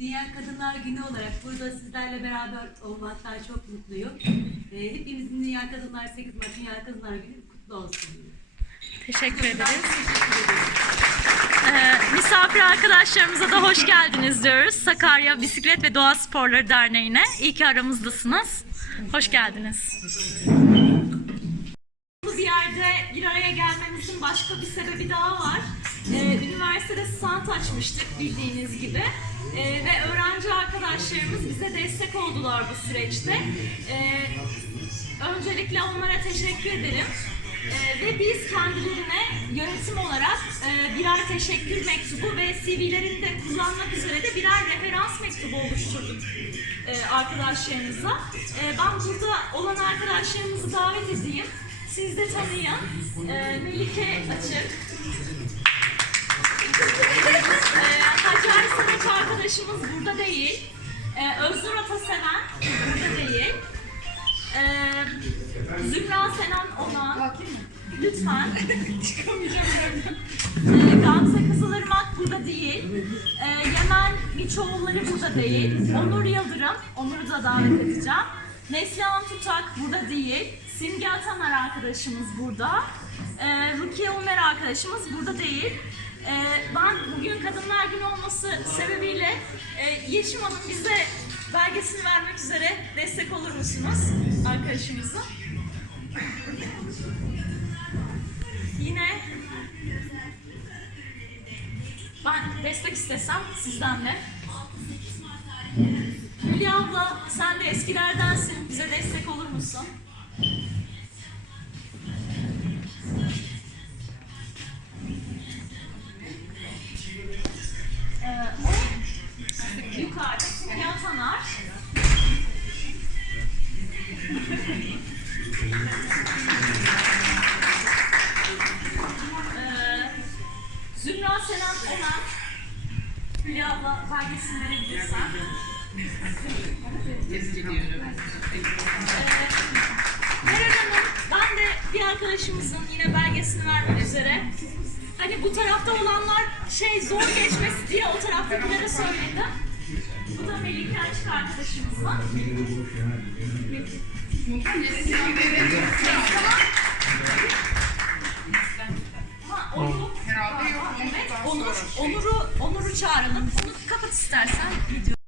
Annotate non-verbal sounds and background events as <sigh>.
Dünya Kadınlar Günü olarak burada sizlerle beraber olmaktan çok mutluyum. Ee, hepimizin Dünya Kadınlar 8 Mart Dünya Kadınlar Günü kutlu olsun. Teşekkür ederiz. Teşekkür. Ee, misafir arkadaşlarımıza da hoş geldiniz diyoruz. Sakarya Bisiklet ve Doğa Sporları Derneği'ne. İyi ki aramızdasınız. Hoş geldiniz. Bu bir yerde bir araya gelmemizin başka bir sebebi daha var. Üniversitede stand açmıştık bildiğiniz gibi. Ee, ve öğrenci arkadaşlarımız bize destek oldular bu süreçte. Ee, öncelikle onlara teşekkür ederim. Ee, ve biz kendilerine yönetim olarak e, birer teşekkür mektubu ve CV'lerini de kullanmak üzere de birer referans mektubu oluşturduk e, arkadaşlarımıza. E, ben burada olan arkadaşlarımızı davet edeyim. Siz de tanıyın. E, Melike Açık. Arkadaşımız burada değil. E, Öznur Ataseven burada değil. E, Zümra Senan Onan. Lütfen. <laughs> e, Gamze Kızılırmak burada değil. E, Yemen Miçoğulları burada değil. Onur Yıldırım, Onur'u da davet edeceğim. Neslihan Tutak burada değil. Simge Atamer arkadaşımız burada. E, Rukiye Umer arkadaşımız burada değil. E, ben bugün Kadınlar Günü olması sebebiyle e, Yeşim Hanım bize belgesini vermek üzere destek olur musunuz arkadaşımızın? Yine ben destek istesem sizden de. Hülya abla sen de eskilerdensin. Bize destek olur musun? Ee, yukarıda Simya Tanar. Ee, Zümra Senan Onan. Hülya abla belgesini verebilirsen. Ee, Meral Hanım, ben de bir arkadaşımızın yine belgesini vermek üzere. Hani bu tarafta olanlar şey zor geçmesi diye o taraftakilere söyledim. Bu da Melike Açık arkadaşımızla. Onur'u, Onur'u çağıralım. Onu kapat istersen.